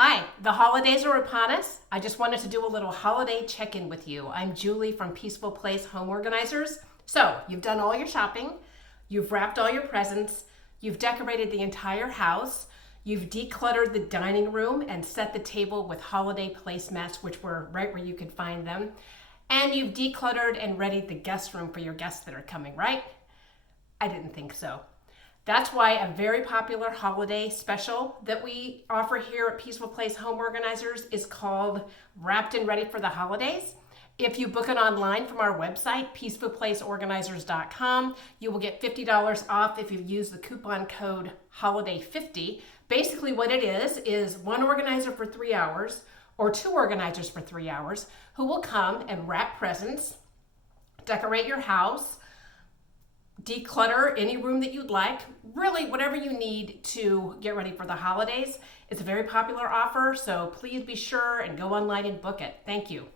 Hi, the holidays are upon us. I just wanted to do a little holiday check-in with you. I'm Julie from Peaceful Place Home Organizers. So, you've done all your shopping, you've wrapped all your presents, you've decorated the entire house, you've decluttered the dining room and set the table with holiday placemats, which were right where you could find them, and you've decluttered and readied the guest room for your guests that are coming, right? I didn't think so. That's why a very popular holiday special that we offer here at Peaceful Place Home Organizers is called Wrapped and Ready for the Holidays. If you book it online from our website, peacefulplaceorganizers.com, you will get $50 off if you use the coupon code HOLIDAY50. Basically what it is one organizer for 3 hours or two organizers for 3 hours who will come and wrap presents, decorate your house, declutter any room that you'd like, really whatever you need to get ready for the holidays. It's a very popular offer, so please be sure and go online and book it. Thank you.